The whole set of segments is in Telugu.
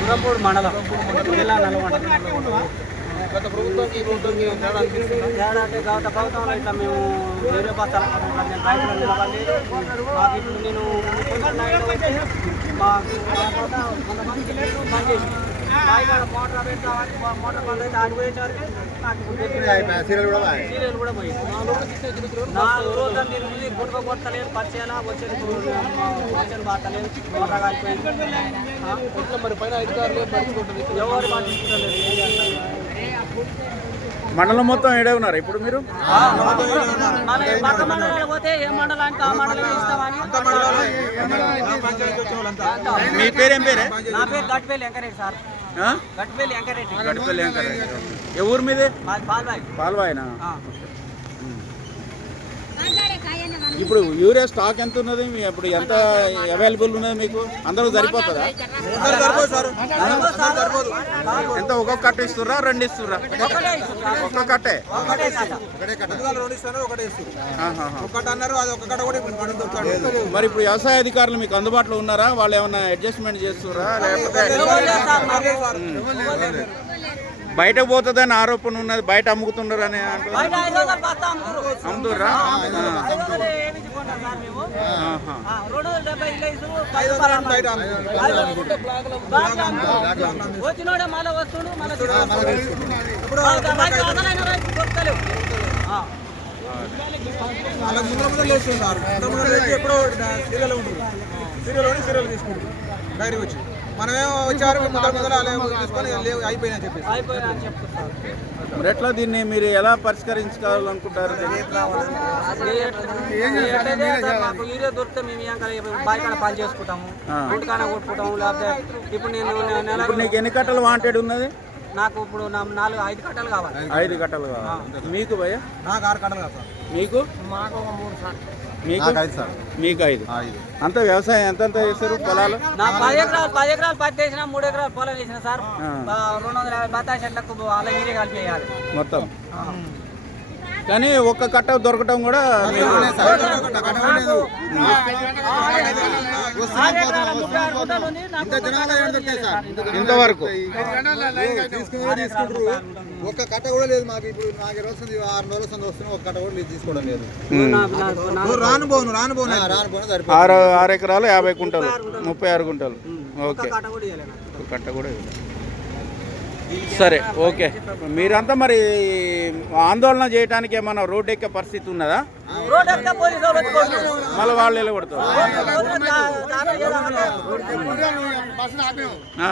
గురపూడి మండలం జిల్లా నల్గొండ. గత ప్రభుత్వానికి ఈ తేడా తేడా అంటే గత ప్రభుత్వంలో ఇట్లా మేము వేరే రైతులు నిలబడి మాకు ఇప్పుడు నేను పొద్దున్న ఐదు వచ్చి మాకు తర్వాత కొంతమంది పిల్లలు బంద్ చేసి బాయికాడ మోటార్ బంద్ అయితే సీరియల్ కూడా బాగా సీరియల్ కూడా పోయింది నాలుగు రోజులు తిరిగి గుడ్క కొట్టలేదు పచ్చేలా వచ్చేది వచ్చేది బాటలేదు మోటార్ కాలిపోయింది ఆ, ఎట్లా మరి పైన అధికారులు ఏం పట్టించుకుంటారు ఎవరు పట్టించుకోలేదు ఏం చేస్తారు? మండలం మొత్తం ఏడే ఉన్నారు ఇప్పుడు మీరు మన పక్క మండలాలు పోతే ఏ మండలానికి ఆ మండలం ఇస్తామని మీ పేరేం పేరే నా పేరు గట్పల్లి వెంకరెడ్డి సార్? గట్పల్లి వెంకరెడ్డి. ఏ ఊరు మీదే? పాల్వాయినా? ఆ. ఇప్పుడు యూరియా స్టాక్ ఎంత ఉన్నది? ఇప్పుడు ఎంత అవైలబుల్ ఉన్నది మీకు? అందరూ సరిపోతుందా? ఎంత? ఒక్కొక్క కట్ట ఇస్తుర్రా? రెండు ఇస్తుర్రా. ఒక్క కట్టే? మరి ఇప్పుడు వ్యవసాయ అధికారులు మీకు అందుబాటులో ఉన్నారా? వాళ్ళు ఏమైనా అడ్జస్ట్మెంట్ చేస్తుర్రా? లేకపోతే. బయట పోతుందని ఆరోపణ ఉన్నది బయట అమ్ముకుతున్నారు అని అంటున్నారు. అమ్ముతుర్రు. మేము. రెండు వందల డెబ్బై ఇల్లు. వచ్చినోడే మళ్ళీ వస్తుండు మళ్ళీ ముందర ముందర ముందర ముందర ఎప్పుడో సీరియల్ ఉంటుంది. సీరియల్ తీసుకుంటారు డైరీ వచ్చి మనమేమో వచ్చారు ముందర ముందర అలా తీసుకొని లేవు అయిపోయినా చెప్పేసి. మరి ఎట్లా దీన్ని మీరు ఎలా పరిష్కరించుకోవాలనుకుంటారు? మాకు దొరికితే మేము ఏం కదా బాయికాడ పని చేసుకుంటాము. ఇంటికాడ కొట్టుకుంటాము లేకపోతే ఇప్పుడు నేను నీకు ఎన్ని కట్టలు వాంటెడ్ ఉన్నది? నాకు ఇప్పుడు నా నాలుగు ఐదు కట్టలు కావాలి. ఐదు కట్టలు. కావాలి. మీకు భయ నాకు ఆరు కట్టలు కదా సార్. మీకు? మాకు ఒక మూడు సార్. మీకు? మీకు ఐదు. అంతా వ్యవసాయం ఎంతెంత చేస్తారు పొలాలు? నా పది ఎకరాలు పది ఎకరాలు పత్తి వేసిన మూడు ఎకరాలు పొలం వేసిన సార్. రెండు వందల యాభై బత్తాయి చెట్లకు అలా యూరియా కలిపి వేయాలి. మొత్తం? కానీ ఒక్క కట్ట దొరకటం కూడా. ఇంతవరకు. ఒక్క కట్ట కూడా లేదు మాకు. ఇప్పుడు నాకు ఇరవై వస్తుంది ఆరు రోజులు వస్తుంది వస్తుంది ఒక కట్ట కూడా లేదు తీసుకోవడం లేదు. నాకు- నాకు- నువ్వు రాను పోను రాను పోను రాను పోను సరిపోతుంది. ఆరు ఆరు ఎకరాలు యాభై గుంటలు ముప్పై ఆరు గుంటలు ఒక్క ఓకే. కట్ట కూడా ఇవ్వలేదు నాకు. ఒక కట్ట కూడా ఇవ్వలేదు. సరే ఓకే. మీరంతా మరి ఆందోళన చేయడానికి ఏమన్నా రోడ్డు ఎక్కే పరిస్థితి ఉన్నదా? రోడ్. మళ్ళీ వాళ్ళు ఆ.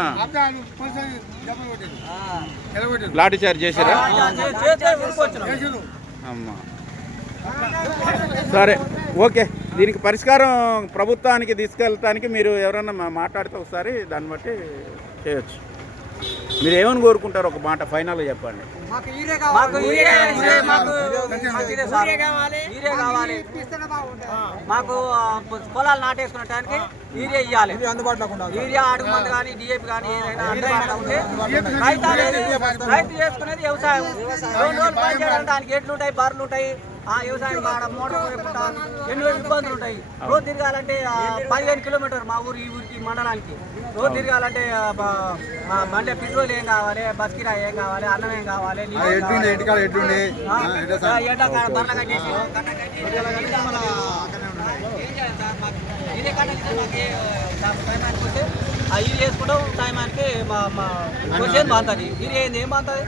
లాఠీ చార్జ్ చేసిరా చే- చేస్తే ఊరుకొచ్చినాం. అమ్మా. సరే ఓకే. దీనికి పరిష్కారం ప్రభుత్వానికి తీసుకెళ్ళటానికి మీరు ఎవరన్నా మాట్లాడితే ఒకసారి దాన్ని బట్టి చేయొచ్చు. మీరు ఏమని కోరుకుంటారు ఒక మాట ఫైనల్గా చెప్పండి? మాకు పొలాలు నాటేసుకునే టైంకి యూరియా ఇవ్వాలి ఇది అందుబాటులో ఉండాలి. యూరియా అడుగు మంది కానీ డిఏపి కానీ ఏదైనా ఉంటే రైతు రైతు చేసుకునేది వ్యవసాయం. రెండు రోజులు ఎడ్లు ఉంటాయి బర్రెలు ఉంటాయి ఆ వ్యవసాయం కాడ మోటార్ వేపుకుంటా ఎన్నో ఇబ్బందులు ఉంటాయి రోజు తిరగాలంటే పదిహేను కిలోమీటర్ మా ఊరు ఈ ఊరికి మండలానికి రోజు తిరగాలంటే బండి పెట్రోల్ ఏం కావాలి బస్ కిరాయి ఏం కావాలి అన్నం ఏం కావాలి ఎండాకాలం బర్రెలు కట్టేసి ఇదే మాకు వస్తే ఆ ఇల్లు వేసుకుంటాం టైమానికి మా మా వచ్చేది బాగుంటుంది ఇది ఏంది ఏం బాగుంటుంది